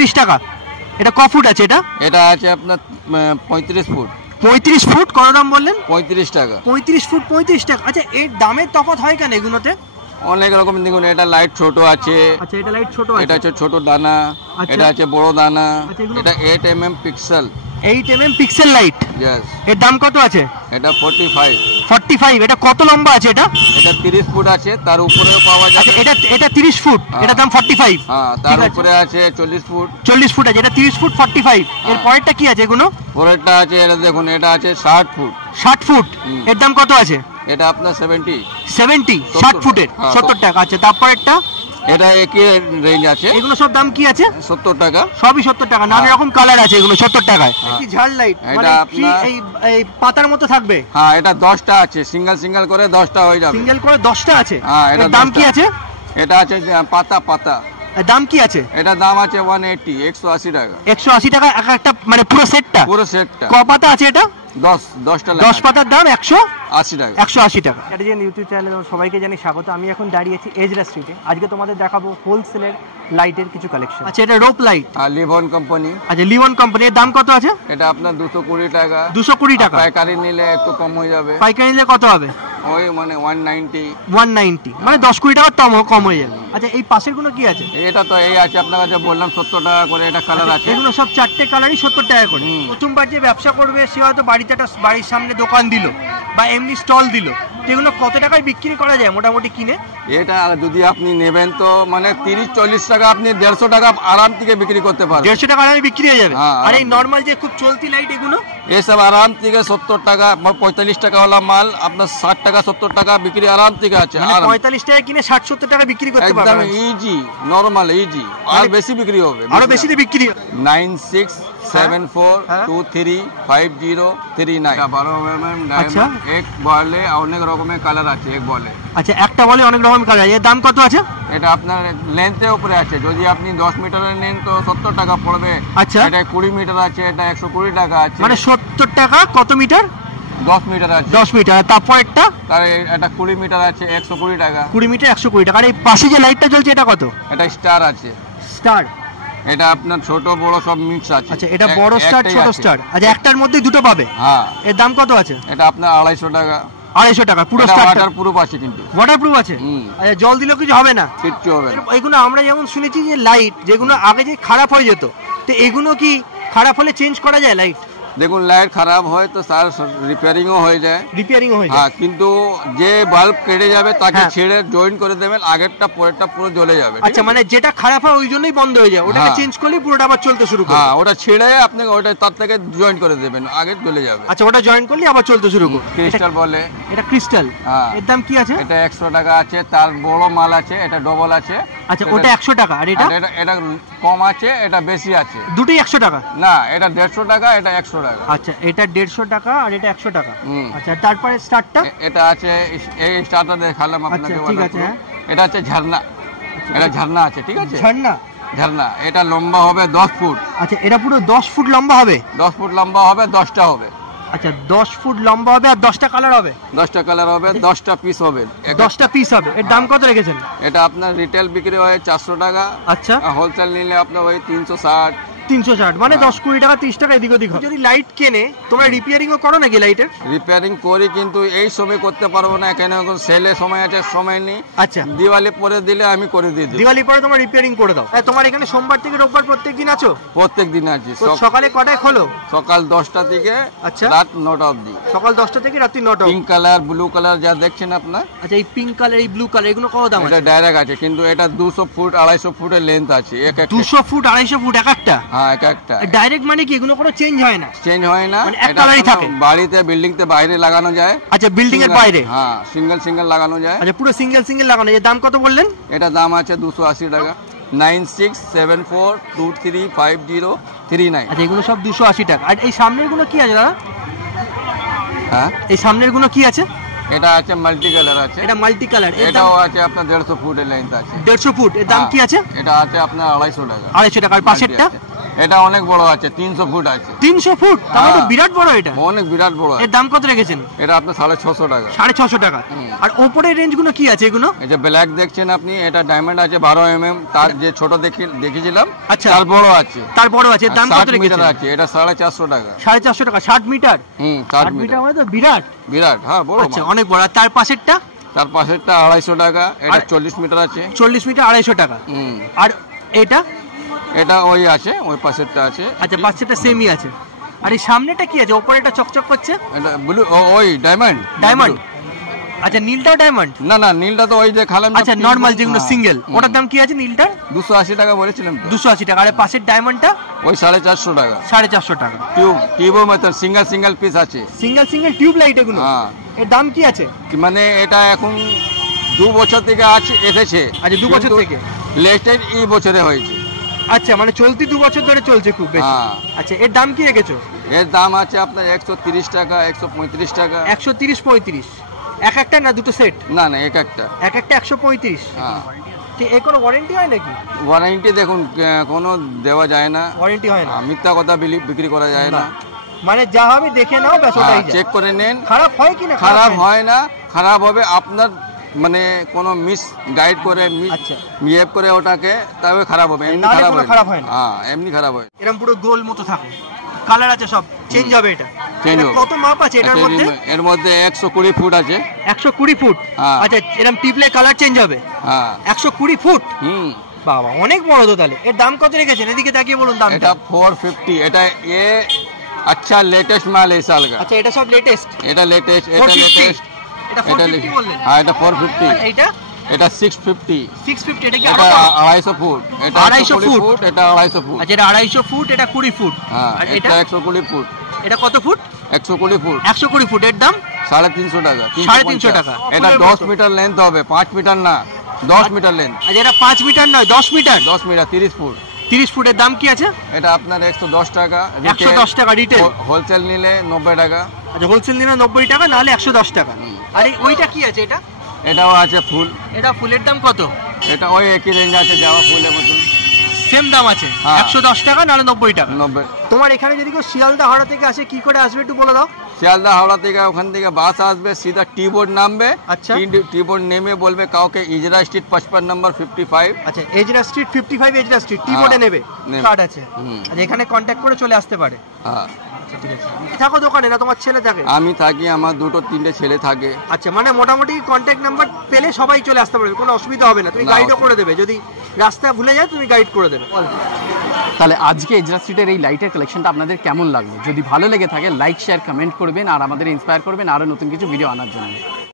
35 টাকা। এটা ক ফুট আছে? এটা আছে আপনার 35 ফুট। 35 ফুট কত দাম বললেন? 35 টাকা। 35 ফুট 35 টাকা। আচ্ছা এর দামের তফাৎ হয় কেন এগুলোতে? অনেক রকম দেখুন, এটা লাইট ছোট আছে। আচ্ছা এটা লাইট ছোট আছে, এটা হচ্ছে ছোট দানা। আচ্ছা। এটা আছে বড় দানা। আচ্ছা, এটা 8 mm pixel. 8 mm pixel light. Yes. এর দাম কত আছে? এটা 45। 45। এটা কত লম্বা আছে? এটা 30 ফুট আছে, তার উপরেও পাওয়া যাবে। আচ্ছা এটা 30 ফুট, এটা দাম 45। হ্যাঁ, তার উপরে আছে 40 ফুট। 40 ফুট আছে, এটা 30 ফুট 45। এর পরেরটা কি আছে এগুলো? পরেরটা আছে, এটা দেখুন, এটা আছে 60 ফুট। 60 ফুট। এর দাম কত আছে? এটা আপনার 70। 60 ফুটের 70 টাকা। আচ্ছা তারপরেরটা? এটা একই রেঞ্জ আছে। এগুলো সব দাম কি আছে? 70 টাকা। সবই 70 টাকা। নানা রকম কালার আছে এগুলো 70 টাকায়। কি ঝাড় লাইট এটা আপনার এই পাতার মতো থাকবে? হ্যাঁ, এটা 10টা আছে, সিঙ্গেল করে 10টা হয়ে যাবে। সিঙ্গেল করে 10টা আছে। হ্যাঁ, এর দাম কি আছে? এটা আছে পাতা। দাম কি আছে? এটা দাম আছে 180, 180 টাকা। 180 টাকা একটা, মানে পুরো সেটটা? পুরো সেটটা। ক পাতা আছে এটা? 10টা। 10 পাতার দাম 180 টাকা। 180 টাকা। এটা যে ইউটিউব চ্যানেলে সবাইকে জানি স্বাগত। আমি এখন দাঁড়িয়ে আছি এজরা স্ট্রিটে। আজকে তোমাদের দেখাবো হোলসেলের লাইটের কিছু কালেকশন। আচ্ছা এটা রোপ লাইট। লিভন কোম্পানি। আচ্ছা লিভন কোম্পানির দাম কত আছে? এটা আপনার 220 টাকা। 220 টাকা। পাইকারি নিলে একটু কম হয়ে যাবে। পাইকারি নিলে কত হবে? ওই মানে 190। মানে 10-20 টাকা কম হয়ে যাবে। আচ্ছা এই পাশের গুলো কি আছে? এটা তো এই আছে আপনার কাছে, বললাম 70 টাকা করে। এটা কালার আছে। এগুলো সব 4টে কালারই 70 টাকা করে। প্রথমবার যে ব্যবসা করবে সে হয়তো বাড়ির সামনে দোকান দিল বা এমনি স্টল দিল, এগুলো কত টাকায় বিক্রি করা যায় মোটামুটি কিনে? এটা যদি আপনি নেবেন তো মানে 30-40 টাকা, আপনি 150 টাকা আরাম থেকে বিক্রি করতে পারবেন। 150 টাকা আরামে বিক্রি হয়ে যাবে। আর এই নরমাল যে খুব চলতি লাইট এগুলো? এসব আরাম থেকে 70 টাকা 45 টাকা वाला মাল আপনার 60 টাকা 70 টাকা বিক্রি আরাম থেকে আছে। আর 45 টাকা কিনে 60-70 টাকা বিক্রি করতে পারবেন। একদম ইজি, নরমাল ইজি। আর বেশি বিক্রি হবে, আরো বেশিতে বিক্রি। 9674235039। 12 mm ডায়মন্ড। এক বলে অনেক রকমের কালার আছে, এক বলে। আচ্ছা একটা বলে অনেক রকম কালার। এর দাম কত আছে? এটা আপনার লেন্থের উপরে আছে। যদি আপনি 10 মিটারের নেন তো 70 টাকা পড়বে। আচ্ছা এটা 20 মিটার আছে, এটা 120 টাকা আছে। মানে 70 টাকা কত মিটার? 10 মিটার আছে। 10 মিটার। তারপর একটা এটা 20 মিটার আছে, 120 টাকা। 20 মিটার 120 টাকা। আর এই পাশে যে লাইটটা জ্বলছে এটা কত? এটা স্টার আছে। স্টার। এটা আপনার ছোট বড় সব মিক্স আছে। আচ্ছা এটা বড় স্টার ছোট স্টার। আচ্ছা একটার মধ্যে দুটো পাবে? হ্যাঁ। এর দাম কত আছে? এটা আপনার 250 টাকা। 250 টাকা পুরো স্টারটা। ওয়াটারপ্রুফ আছে কিন্তু। ওয়াটারপ্রুফ আছে? আচ্ছা জল দিলেও কিছু হবে না? কিচ্ছু হবে না। এগুলো আমরা যেমন শুনেছি যে লাইট যেগুলো আগে যে খারাপ হয়ে যেত, তো এগুলো কি খারাপ হলে চেঞ্জ করা যায় লাইট? দেখুন লাইট খারাপ হয় তো স্যার রিপেয়ারিংও হয়ে যায়। হ্যাঁ, কিন্তু যে বাল্ব কেটে যাবে তাকে ছেড়ে জয়েন করে দেবেন, আগেরটা পরেরটা পুরো জ্বলে যাবে। আচ্ছা মানে যেটা খারাপ হয় ওই জন্যই বন্ধ হয়ে যায়, ওটাকে চেঞ্জ করলে পুরোটা আবার চলতে শুরু করে? হ্যাঁ, ওটা ছেড়ে আপনি ওটা তার থেকে জয়েন করে দেবেন, আগে জ্বলে যাবে। আচ্ছা ওটা জয়েন করলে আবার চলতে শুরু করে। ক্রিস্টাল বলে। এটা ক্রিস্টাল। এর দাম কি আছে? এটা 100 টাকা আছে, তার বড় মাল আছে, এটা ডবল আছে। আচ্ছা ওটা 100 টাকা। আর এটা? এটা কম আছে, এটা বেশি আছে। দুটোই 100 টাকা? না, এটা 150 টাকা, এটা 100 টাকা। আচ্ছা এটা 150 টাকা আর এটা 100 টাকা। আচ্ছা তারপরে স্টারটা? এটা আছে, এই স্টারটা দেখালাম আপনাকে। ঠিক আছে। এটা আছে ঝর্ণা। এটা ঝর্ণা আছে, ঠিক আছে। ঝর্ণা এটা লম্বা হবে 10 ফুট। আচ্ছা এটা পুরো 10 ফুট লম্বা হবে? 10 ফুট লম্বা হবে, 10টা হবে। আচ্ছা 10 ফুট লম্বা হবে আর 10টা কালার হবে? 10টা কালার হবে, 10টা পিস হবে। 10টা পিস হবে। এর দাম কত রেখেছেন? এটা আপনার রিটেল বিক্রি হয় 400 টাকা। আচ্ছা হোলসেল নিলে আপনার ওই 360। 360 মানে 10-20 টাকা 30 টাকা এদিক ওদিক। যদি লাইট কেনে তোমরা রিপেয়ারিংও করো নাকি লাইটের? রিপেয়ারিং করি, কিন্তু এই সময় করতে পারবো না, কেন এখন সেলে সময় আছে, সময় নেই। আচ্ছা দিওয়ালি পরে দিলে আমি করে দিয়ে দিই। দিওয়ালি পরে তোমরা রিপেয়ারিং করে দাও? তোমার এখানে সোমবার থেকে রোববার প্রত্যেকদিন আছো? প্রত্যেকদিন আছি। সকালে কটায় খোলো? সকাল 10টা থেকে রাত 9টা অবধি। সকাল 10টা থেকে রাত্রি 9টা। পিঙ্ক কালার ব্লু কালার যা দেখছেন আপনার। আচ্ছা এই পিঙ্ক কালার এই ব্লু কালার এগুলো কত দাম? এটা ডাইরেক্ট আছে, কিন্তু এটা 200 ফুট 250 ফুটের লেন্থ আছে। 200 ফুট 250 ফুট এক একটা? হ্যাঁ এক একটা। ডাইরেক্ট মানে কি এগুলো কোনো চেঞ্জ হয় না? চেঞ্জ হয় না, এক কালারই থাকে। বাড়িতে বিল্ডিং তে বাইরে লাগানো যায়। আচ্ছা বিল্ডিং এর বাইরে? হ্যাঁ সিঙ্গেল লাগানো যায়। আচ্ছা পুরো সিঙ্গেল লাগানো। এর দাম কত বললেন? এটা দাম আছে 280 টাকা। 9674235039। আচ্ছা এগুলো সব 280 টাকা। আর এই সামনের গুলো কি আছে দাদা? হ্যাঁ এই সামনের গুলো কি আছে? এটা আছে মাল্টি কালার আছে। এটা মাল্টি কালার। এটাও আছে আপনার 150 ফুটের লেন্থ আছে। 150 ফুট। এর দাম কি আছে? এটা আছে আপনার 250 টাকা। 250 টাকা। আর পাশেরটা? এটা অনেক বড় আছে, 300 ফুট আছে। 300 ফুট, তাহলে তো বিরাট বড় এটা। অনেক বিরাট বড়। এর দাম কত রেখেছেন? এটা আপনার 650 টাকা। 650 টাকা। আর ওপরের রেঞ্জ গুলো কি আছে এগুলো? এই যে ব্ল্যাক দেখছেন আপনি, এটা ডায়মন্ড আছে 12 mm, তার যে ছোট দেখেছিলাম আচ্ছা তার বড় আছে। তার বড় আছে, এর দাম কত রেখেছেন? আছে এটা 450 টাকা। 450 টাকা 60 মিটার। 60 মিটার মানে তো বিরাট বিরাট, হ্যাঁ বড়। আচ্ছা অনেক বড়। আর তার পাশেরটা? তার পাশেরটা 250 টাকা, এটা 40 মিটার আছে। 40 মিটার 250 টাকা। আর এটা? এটা ওই আছে, ওই পাশেরটা আছে। আচ্ছা পাশেরটা সেমই আছে। আর এই সামনেটা কি আছে? উপরে এটা চকচক করছে, এটা ব্লু, ওই ডায়মন্ড। ডায়মন্ড, আচ্ছা নীলটাও ডায়মন্ড? না না, নীলটা তো ওই দেখালাম। আচ্ছা নরমাল যেগুলো সিঙ্গেল, ওটার দাম কি আছে নীলটার? 280 টাকা বলেছিলাম। 280 টাকা। আর পাশের ডায়মন্ডটা? ওই 450 টাকা। 450 টাকা। টিউবও মত সিঙ্গেল পিস আছে। সিঙ্গেল টিউব লাইট এগুলো? হ্যাঁ। এর দাম কি আছে? মানে এটা এখন 2 বছর থেকে আছে, এসেছে। আচ্ছা 2 বছর থেকে? লেটেস্ট এই বছরে হয়েছে। আচ্ছা মানে চলতি 2 বছর ধরে চলছে খুব বেশি। আচ্ছা এর দাম কি রেখেছো? এর দাম আছে আপনার 130 টাকা, 135 টাকা। 130-35 এক একটা না দুটো সেট? না না, এক একটা 135। হ্যাঁ। এর কোনো ওয়ারেন্টি হয় নাকি? ওয়ারেন্টি দেখুন কোনো দেওয়া যায় না, ওয়ারেন্টি হয় না। মিথ্যা কথা বিক্রি করা যায় না। মানে যা হবে দেখে নাও, ব্যাস ওটাই। চেক করে নেন। খারাপ হয় কি না? খারাপ হয় না, খারাপ হবে আপনার মানে কোনো মিস গাইড করে বিহেভ করে ওটাকে, তবে খারাপ হবে। এমনি খারাপ হয় না। হ্যাঁ এমনি খারাপ হয়। এরকম পুরো গোল মতো থাকে, কালার আছে সব, চেঞ্জ হবে এটা? চেঞ্জ হবে। কত মাপ আছে এটার মধ্যে? এর মধ্যে 120 ফুট আছে। 120 ফুট? আচ্ছা এরকম টিপলে কালার চেঞ্জ হবে? হ্যাঁ। 120 ফুট? বাবা অনেক বড় তো। তাহলে এর দাম কত রেখেছেন? এদিকে তাকিয়ে বলুন দাম। এটা 450। এটা ये अच्छा लेटेस्ट माल है इस साल का। अच्छा এটা সব লেটেস্ট? এটা লেটেস্ট, এটা লেটেস্ট। এটা 450 বললেন? হ্যাঁ এটা 450। আর এইটা? এটা 650। 650। এটা কি এটা 250 ফুট। এটা 250 ফুট, এটা 250 ফুট। আচ্ছা এটা 250 ফুট, এটা 20 ফুট। হ্যাঁ আর এটা 120 ফুট। এটা কত ফুট? 120 ফুট। 120 ফুট। এর দাম 350 টাকা। 350 টাকা। এটা 10 মিটার লেন্থ হবে, 5 মিটার না, 10 মিটার লেন্থ। আচ্ছা এটা 5 মিটার নয়, 10 মিটার? 10 metre 30 foot. 30 ফুটের দাম কি আছে? এটা আপনার 110 টাকা। 110 টাকা রিটেল। হোলসেল নিলে 90 টাকা। আচ্ছা হোলসেল নিলে 90 টাকা, নাহলে 110 টাকা। আর ওইটা কি আছে? এটা? এটাও আছে ফুল। এটা ফুলের দাম কত? এটা ওই একই রেঞ্জ আছে, যাওয়া ফুলের মতন সেম দাম আছে। 110 টাকা নাহলে 90 টাকা। 90। তোমার এখানে যদি কেউ শিয়ালদা হাওড়া থেকে আসে কি করে আসবে একটু বলে দাও। শিয়ালদা হাওড়া থেকে ওখান থেকে বাস আসবে, সিধা টি বোর্ড নামবে। আচ্ছা টি বোর্ড নেমে বলবে কাউকে ইজরা স্ট্রিট 55 নম্বর 55। আচ্ছা এজরা স্ট্রিট 55 এজরা স্ট্রিট টি বোর্ডে নেবে, কার্ড আছে। আচ্ছা এখানে কন্ট্যাক্ট করে চলে আসতে পারে। হ্যাঁ ঠিক আছে। থাকো দোকানে না তোমার ছেলে থাকে? আমি থাকি, আমার 2-3টে ছেলে থাকে। আচ্ছা মানে মোটামুটি কন্ট্যাক্ট নাম্বার পেলে সবাই চলে আসতে পারবে, কোনো অসুবিধা হবে না। তুমি গাইডও করে দেবে, যদি রাস্তা ভুলে যায় তুমি গাইড করে দেবে। তাহলে আজকে এজরা স্ট্রিটের এই লাইটের কালেকশনটা আপনাদের কেমন লাগলো? যদি ভালো লেগে থাকে লাইক শেয়ার কমেন্ট করবেন, আর আমাদের ইন্সপায়ার করবেন আরও নতুন কিছু ভিডিও আনার জন্য।